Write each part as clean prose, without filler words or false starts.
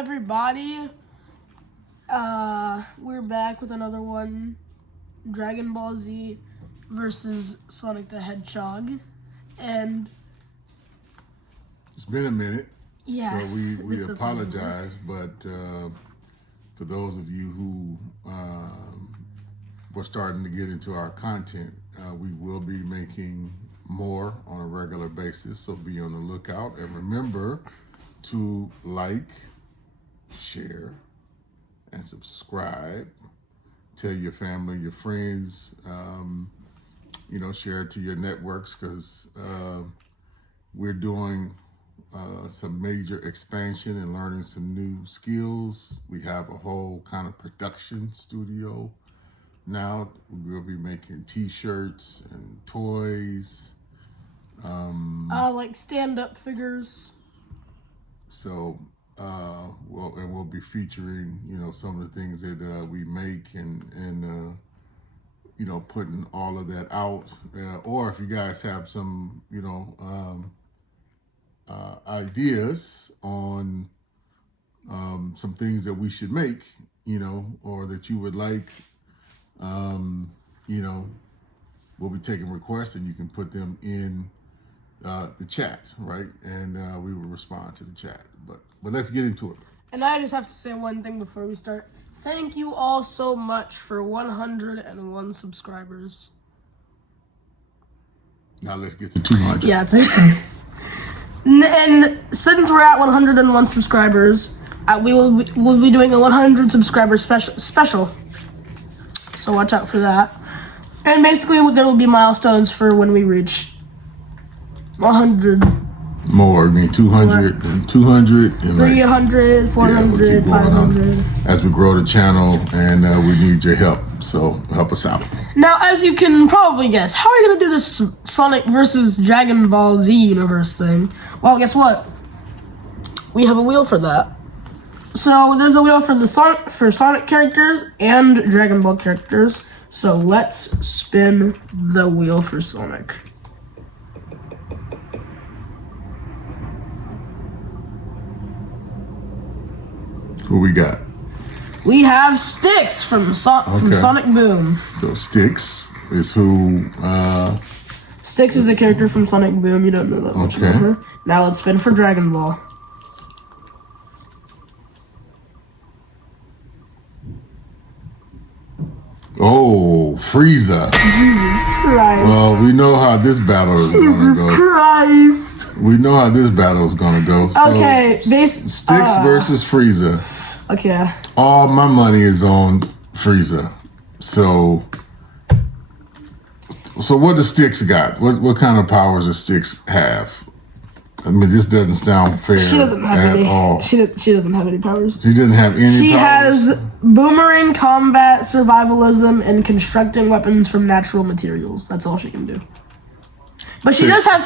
everybody. We're back with another one. Dragon Ball Z versus Sonic the Hedgehog. And it's been a minute. yes, So we apologize, but for those of you who were starting to get into our content, we will be making more on a regular basis, so be on the lookout. And remember to like, share, and subscribe. Tell your family, your friends, share it to your networks, because we're doing some major expansion and learning some new skills. We have a whole kind of production studio now. We'll be making t-shirts and toys. like stand-up figures. So we'll be featuring, some of the things that we make and putting all of that out. Or if you guys have some, ideas on some things that we should make, or that you would like, we'll be taking requests, and you can put them in the chat, right? And we will respond to the chat. But let's get into it. And I just have to say one thing before we start. Thank you all so much for 101 subscribers. Now let's get to 200. Yeah, and since we're at 101 subscribers, we'll be doing a 100 subscriber special. So watch out for that. And basically, there will be milestones for when we reach 100. More, 200 and 200 and 300, 400, 500. As we grow the channel, and we need your help, so help us out. Now, as you can probably guess, how are we going to do this Sonic versus Dragon Ball Z universe thing? Well, guess what? We have a wheel for that. So there's a wheel for Sonic characters and Dragon Ball characters. So let's spin the wheel for Sonic. Who we got? We have Sticks from Sonic Boom. So Sticks is who? Sticks is a character from Sonic Boom. You don't know that much about her. Now let's spin for Dragon Ball. Oh, Frieza. Jesus Christ. Well, we know how this battle is going to go. Jesus Christ. We know how this battle is going to go. So Okay, Sticks versus Frieza. Okay. All my money is on Frieza. So what does Sticks got? What kind of powers does Sticks have? I mean, this doesn't sound fair She doesn't have any. all. She doesn't have any powers. She doesn't have any She powers? has boomerang combat, survivalism, and constructing weapons from natural materials. That's all she can do. But she does have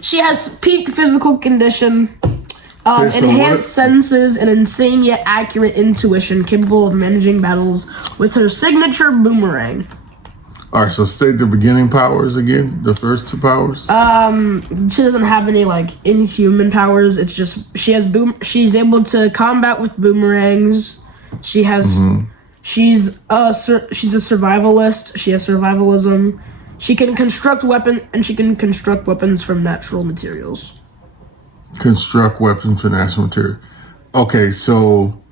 she has peak physical condition, enhanced senses, and insane yet accurate intuition, capable of managing battles with her signature boomerang. All right, so state the beginning powers again, the first two powers. She doesn't have any inhuman powers. It's just she's able to combat with boomerangs. She has she's a survivalist. She has survivalism. She can construct weapons from natural materials. Construct weapons from natural material. Okay, so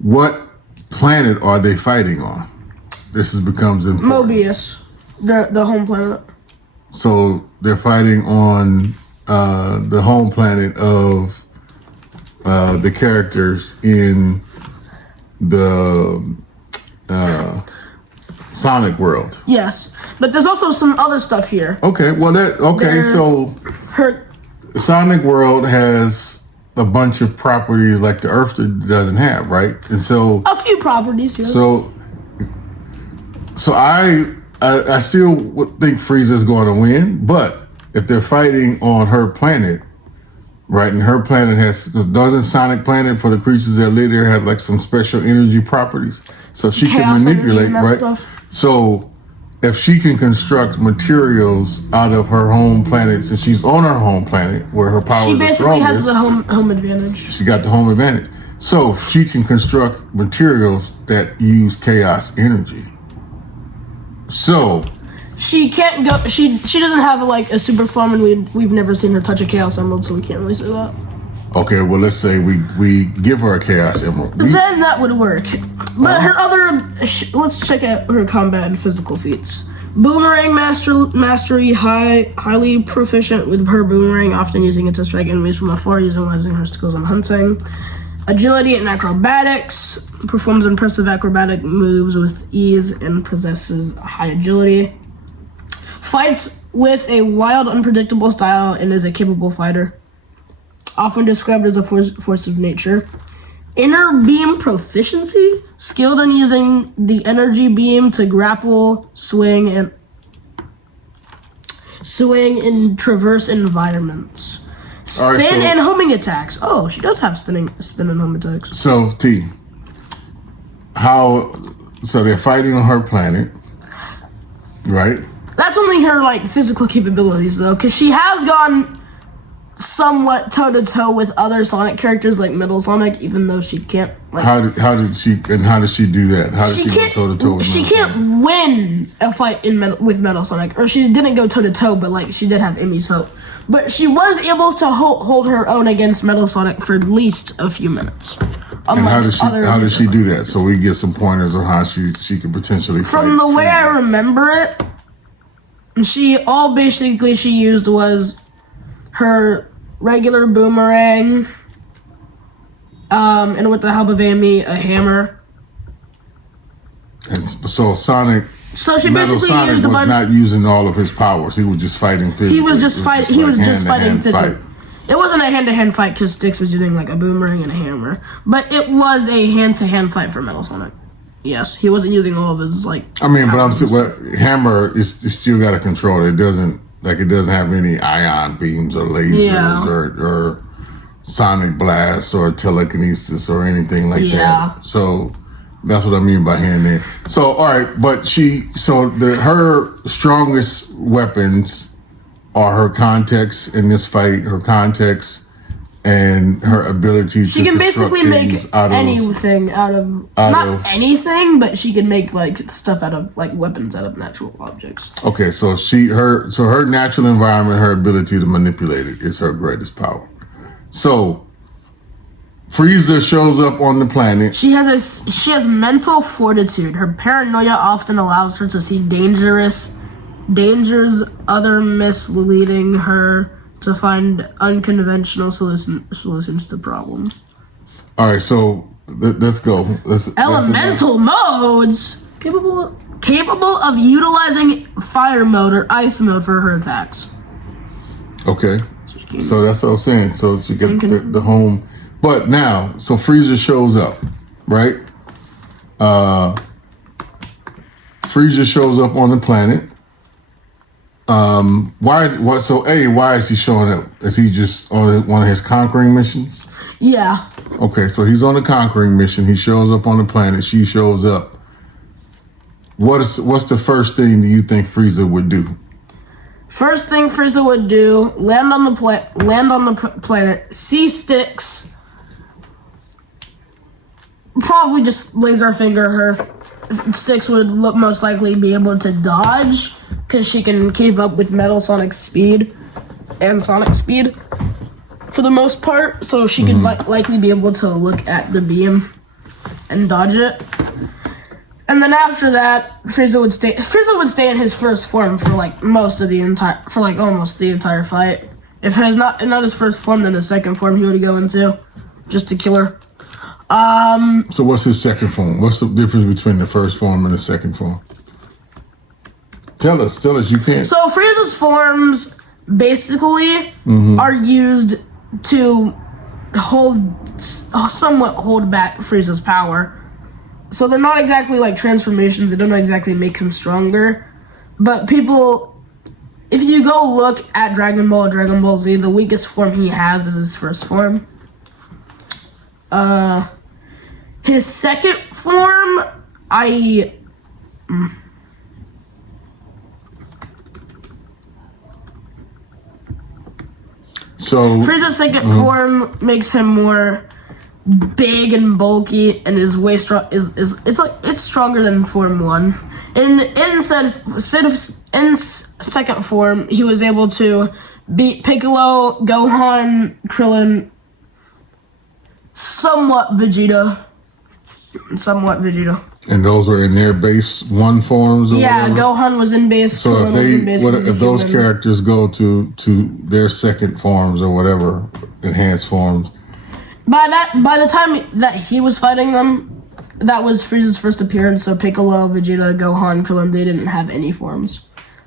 what planet are they fighting on? This becomes important. Mobius, the home planet. So they're fighting on the home planet of the characters in the Sonic world. Yes, but there's also some other stuff here. Okay, so Her Sonic world has a bunch of properties like the Earth doesn't have, right? And so a few properties. Yes. So I still would think Frieza's going to win, but if they're fighting on her planet, right, and her planet doesn't Sonic planet for the creatures that live there have some special energy properties, so she can manipulate, right? Stuff. So if she can construct materials out of her home planet, since she's on her home planet where her powers are strongest, she basically has the home advantage. She got the home advantage. So she can construct materials that use chaos energy. So she can't go. She doesn't have like a super form, and we've never seen her touch a chaos emerald, so we can't really say that. okay, well let's say we give her a chaos emerald. Then that would work. But her other, let's check out her combat and physical feats. Boomerang mastery, highly proficient with her boomerang, often using it to strike enemies from afar, utilizing her skills on hunting. Agility and acrobatics, performs impressive acrobatic moves with ease and possesses high agility. Fights with a wild, unpredictable style and is a capable fighter, often described as a force of nature. Inner beam proficiency, skilled in using the energy beam to grapple, swing, and traverse environments. Spin Alright, and homing attacks. Oh, she does have spin and home attacks. So T, so they're fighting on her planet, right? That's only her like physical capabilities though, because she has gone somewhat toe to toe with other Sonic characters like Metal Sonic, even though she can't. Like, how did she do that? How did she go toe to toe with she Metal can't win a fight with Metal Sonic, or she didn't go toe to toe, but like she did have Amy's hope. But she was able to hold her own against Metal Sonic for at least a few minutes. And how did she do that? So we get some pointers on how she could potentially fight. From the way I remember it, she used was her regular boomerang, and with the help of Amy, a hammer. And so Sonic. So she Metal basically Sonic used was not using all of his powers. He was just fighting physically. He was just fighting physically. Fight. It wasn't a hand-to-hand fight because Styx was using like a boomerang and a hammer, but it was a hand-to-hand fight for Metal Sonic. Yes, he wasn't using all of his like. I mean, but I'm still hammer is still got to control it. It doesn't have any ion beams or lasers or sonic blasts or telekinesis or anything like that. So that's what I mean by hand in. So all right, but her strongest weapons are her context in this fight. Her context. And her ability she can basically make anything out of anything, but she can make like stuff out of like weapons out of natural objects. Okay, so her natural environment, her ability to manipulate it is her greatest power. So Frieza shows up on the planet. She has mental fortitude. Her paranoia often allows her to see dangers, other misleading her to find unconventional solutions to problems. All right, so let's go. Elemental modes capable of utilizing fire mode or ice mode for her attacks. Okay, so that's what I'm saying. So she gets the home, but now so Frieza shows up, right? Frieza shows up on the planet. Why is he showing up? Is he just on one of his conquering missions? Yeah. Okay, so he's on a conquering mission. He shows up on the planet. She shows up. What's the first thing that you think Frieza would do? First thing Frieza would do: land on the planet, see Styx, probably just laser finger her. Styx would most likely be able to dodge, because she can keep up with Metal Sonic's speed and Sonic speed for the most part, so she could likely be able to look at the beam and dodge it. And then after that, Frieza would stay in his first form for almost the entire fight. If it's not his first form, then his second form he would go into, just to kill her. So what's his second form? What's the difference between the first form and the second form? Tell us, you can't. So Frieza's forms basically are used to somewhat hold back Frieza's power. So they're not exactly like transformations, they don't exactly make him stronger. But if you go look at Dragon Ball or Dragon Ball Z, the weakest form he has is his first form. His second form, So Frieza's second form makes him more big and bulky and is way strong. It's stronger than Form 1. In second form, he was able to beat Piccolo, Gohan, Krillin, somewhat Vegeta. And those were in their base 1 forms? Or Yeah, whatever? Gohan was in base. So Krillin was in base as a if those human. characters go to their second forms or whatever, enhanced forms, By the time that he was fighting them, that was Frieza's first appearance. So Piccolo, Vegeta, Gohan, Krillin, they didn't have any forms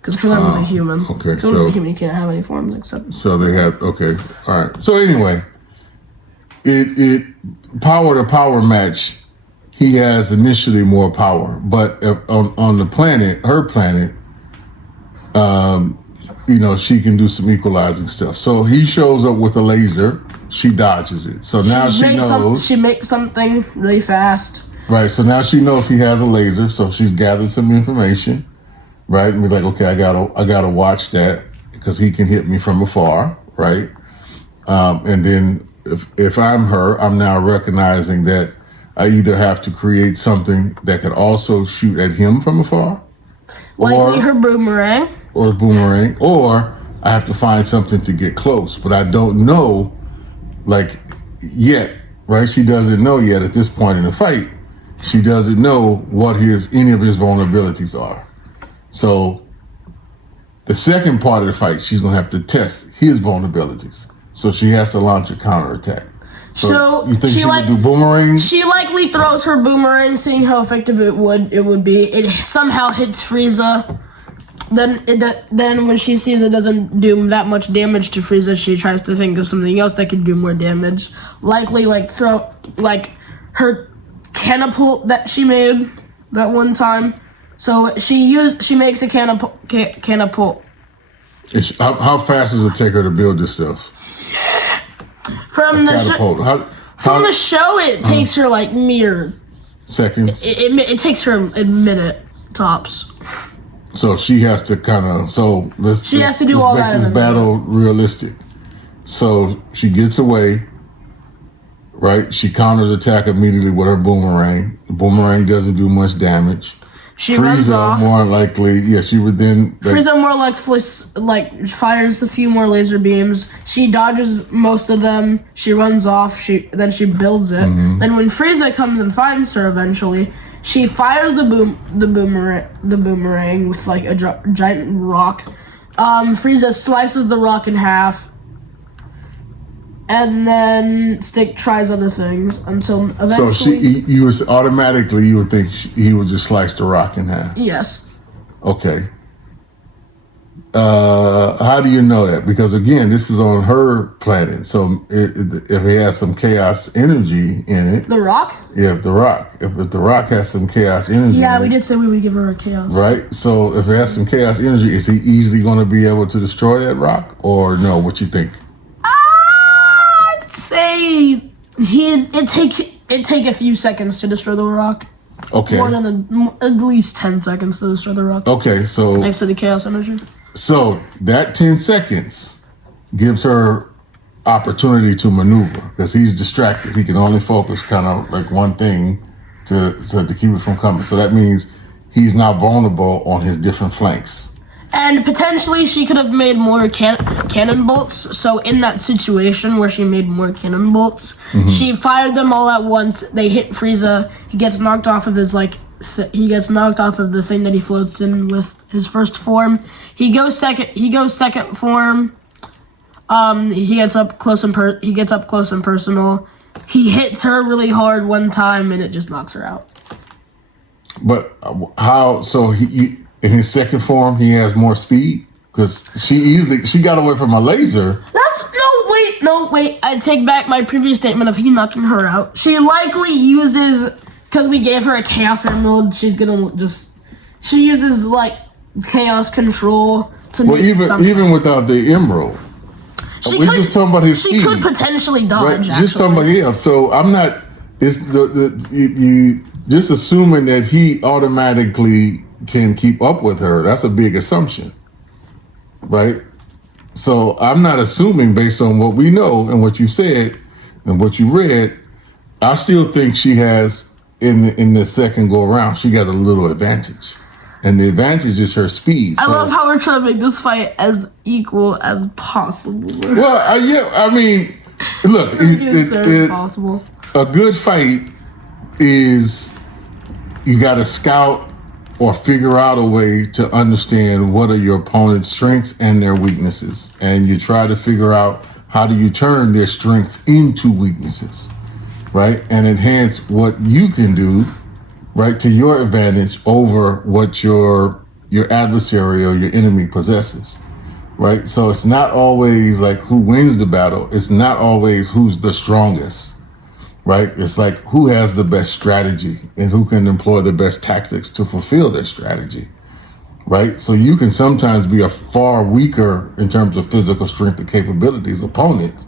because Krillin was a human. okay, Krillin so- was a human. He can't have any forms except. so they had, okay, all right. So anyway, it power to power match, he has initially more power, but on the planet, her planet, she can do some equalizing stuff. So he shows up with a laser. She dodges it. So now she knows. She makes something really fast. Right. So now she knows he has a laser. So she's gathered some information. Right. And we're like, okay, I gotta watch that because he can hit me from afar. Right. And then if I'm her, I'm now recognizing that I either have to create something that could also shoot at him from afar, Likely her boomerang. or boomerang, or I have to find something to get close. But I don't know, yet, right? She doesn't know yet at this point in the fight. She doesn't know what any of his vulnerabilities are. So the second part of the fight, she's gonna have to test his vulnerabilities. So she has to launch a counterattack. So you think she she would do boomerang? She likely throws her boomerang, seeing how effective it would be. It somehow hits Frieza. Then when she sees it doesn't do that much damage to Frieza, she tries to think of something else that could do more damage. Likely throw her catapult that she made that one time. So she makes a catapult. How fast does it take her to build this stuff? From the show, it takes her mere seconds. It takes her a minute tops. So she has to let's has to do all make that in this a battle realistic. So she gets away, right? She counters attack immediately with her boomerang. The boomerang doesn't do much damage. She runs off. More likely, she would then. Frieza more likely fires a few more laser beams. She dodges most of them. She runs off. Then she builds it. Mm-hmm. Then when Frieza comes and finds her, eventually, she fires the boomerang with a giant rock. Frieza slices the rock in half. And then Stick tries other things until eventually. So you would think he would just slice the rock in half. Yes. Okay. How do you know that? Because again, this is on her planet. So if he has some chaos energy in it, The Rock. yeah, if the rock has some chaos energy, Yeah, in we it, did say we would give her a chaos. right? So if it has some chaos energy, is he easily going to be able to destroy that rock, or no? What you think? I'd say it'd take a few seconds to destroy the rock. Okay. More than at least 10 seconds to destroy the rock. Okay. So Next to the chaos energy. So that 10 seconds gives her opportunity to maneuver because he's distracted. He can only focus one thing to keep it from coming. So that means he's now vulnerable on his different flanks. And potentially she could have made more cannon bolts. So in that situation where she made more cannon bolts, she fired them all at once. They hit Frieza. He gets knocked off of his the thing that he floats in with his first form. He goes second form. He gets up close and personal. He hits her really hard one time and it just knocks her out. But how? So he in his second form he has more speed because she got away from a laser. No wait. I take back my previous statement of he knocking her out. She likely uses. Because we gave her a Chaos Emerald, she uses Chaos Control to make something. Even without the Emerald, we're just talking about his speed. She could potentially dodge. Right? Just talking about So I'm not. It's you just assuming that he automatically can keep up with her. That's a big assumption, right? So I'm not assuming based on what we know and what you said and what you read I still think she has in the second go around. She got a little advantage, and the advantage is her speed. I love how we're trying to make this fight as equal as possible. Well, yeah, I mean, look, possible. A good fight is you got to scout or figure out a way to understand what are your opponent's strengths and their weaknesses, and you try to figure out how do you turn their strengths into weaknesses, right? And enhance what you can do, right, to your advantage over what your adversary or your enemy possesses, right? So it's not always like who wins the battle. It's not always who's the strongest, right? It's like who has the best strategy and who can employ the best tactics to fulfill their strategy, right? So you can sometimes be a far weaker in terms of physical strength and capabilities opponent,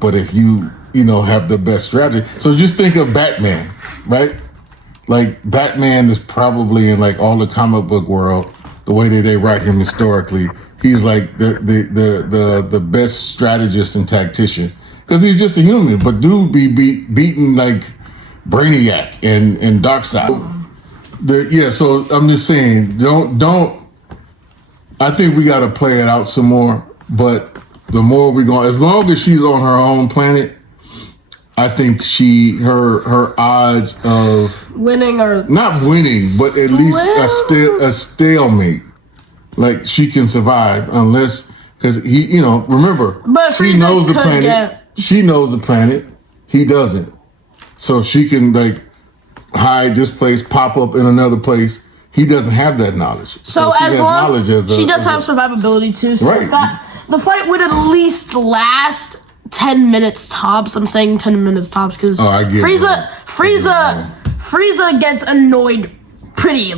but if you have the best strategy. So just think of Batman, right? Like Batman is probably in like all the comic book world, the way that they write him historically, he's like the best strategist and tactician because he's just a human. But dude be beating like Brainiac and Darkseid. So I'm just saying, don't. I think we got to play it out some more. But the more we go, as long as she's on her own planet, I think her odds of winning are not winning, but at least a stalemate. Like she can survive unless because he, remember, but she knows the planet. She knows the planet. He doesn't. So she can like hide this place, pop up in another place. He doesn't have that knowledge. So as long she does have survivability too. So right. The fight would at least last 10 minutes tops. I'm saying 10 minutes tops because Frieza gets annoyed pretty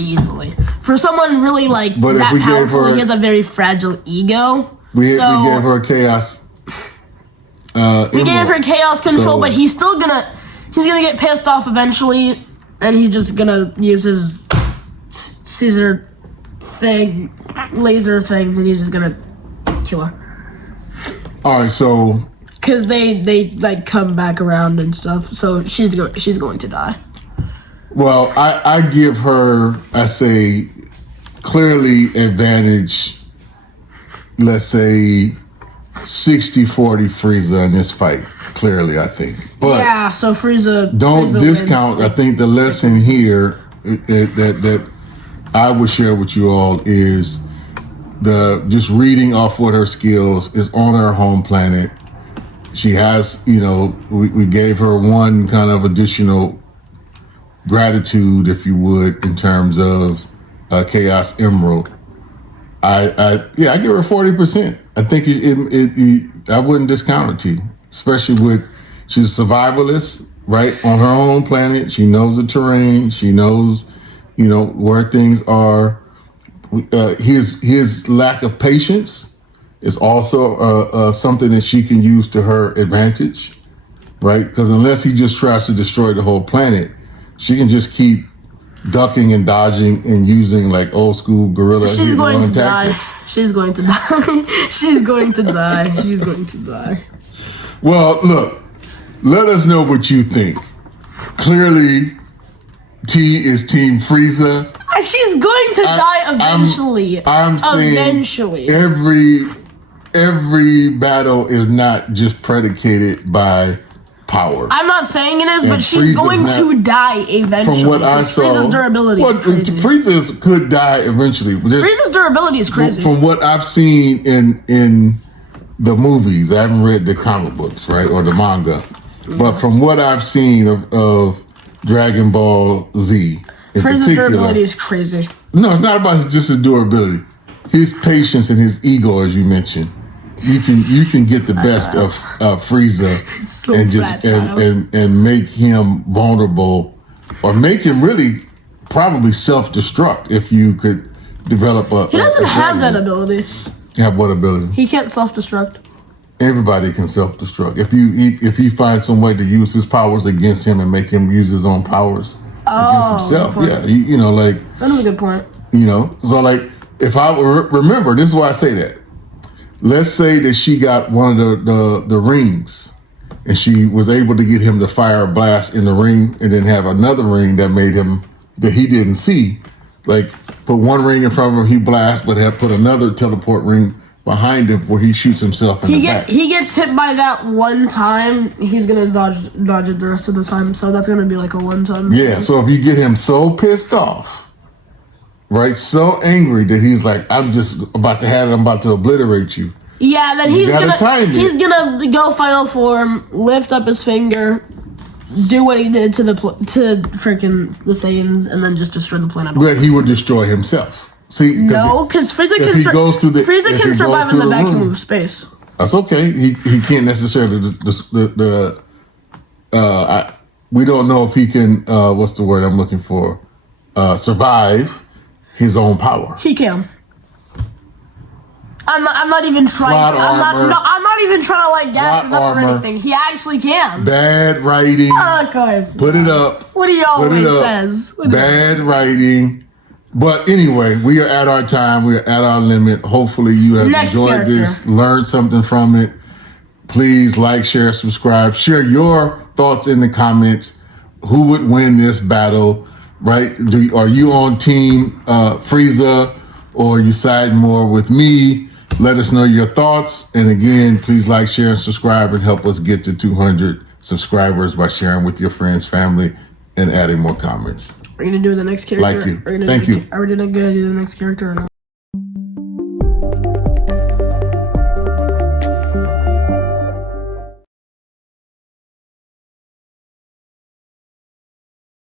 easily. For someone really but that powerful, he has a very fragile ego. We gave her chaos. We gave her chaos control, but he's gonna get pissed off eventually, and he's just gonna use his laser things, and he's just gonna kill her. All right, so because they like come back around and stuff, so she's going to die. Well, I give her, I say, clearly advantage. Let's say 60-40 Frieza in this fight. Clearly, I think. But yeah, so Frieza don't discount. Wins. I think the lesson here that I would share with you all is just reading off what her skills is on her home planet. She has, we gave her one kind of additional gratitude, if you would, in terms of Chaos Emerald. I give her 40%. I think I wouldn't discount it to you, especially with she's a survivalist, right, on her own planet. She knows the terrain. She knows, where things are. His lack of patience is also something that she can use to her advantage, right? Because unless he just tries to destroy the whole planet, she can just keep ducking and dodging and using like old school guerrilla tactics. She's going to die. She's going to die. She's going to die. Well, look, let us know what you think. Clearly, T is Team Frieza. She's going to die eventually. I'm saying eventually. Every battle is not just predicated by power. I'm not saying it is, but she's going to die eventually. From what I saw, Frieza's durability is crazy. Frieza could die eventually. Frieza's durability is crazy. From what I've seen in the movies, I haven't read the comic books, right, or the manga, but from what I've seen of Dragon Ball Z, Frieza's durability is crazy. No, it's not about just his durability. His patience and his ego, as you mentioned. You can get the best of Frieza and make him vulnerable, or make him really probably self-destruct if you could develop He doesn't have that ability. Have what ability? He can't self-destruct. Everybody can self-destruct. If he finds some way to use his powers against him and make him use his own powers against himself. Yeah, that's a good point. So like if I remember, this is why I say that. Let's say that she got one of the rings, and she was able to get him to fire a blast in the ring, and then have another ring that made him that he didn't see. Like put one ring in front of him, he blasts, but have put another teleport ring behind him where he shoots himself in the back. He gets hit by that one time. He's gonna dodge it the rest of the time. So that's gonna be like a one time. Yeah. So if you get him so pissed off, right, so angry that he's like, I'm just about to have it. I'm about to obliterate you. Yeah. Then You gotta time it. he's gonna go final form, lift up his finger, do what he did to freaking the Saiyans, and then just destroy the planet. But he would destroy himself. See, No, because Frieza if he goes through the- Frieza if can he survive goes in the through the vacuum room. of space. That's okay. He can't necessarily we don't know if he can what's the word I'm looking for? Survive his own power. He can. I'm not even trying Plot to. armor. I'm not even trying to like gas it Plot up or armor. anything. He actually can. Bad writing. Of course. Put it up. What he Put always it up. says. Bad writing. But anyway, we are at our time. We are at our limit. Hopefully you have Next enjoyed character. this, learned something from it. Please like, share, subscribe. Share your thoughts in the comments. Who would win this battle, right? Are you on team Frieza, or are you siding more with me? Let us know your thoughts. And again, please like, share, and subscribe, and help us get to 200 subscribers by sharing with your friends, family, and adding more comments. Are you gonna do the next character? Like you. Are we Thank you. Are we gonna do the next character or not?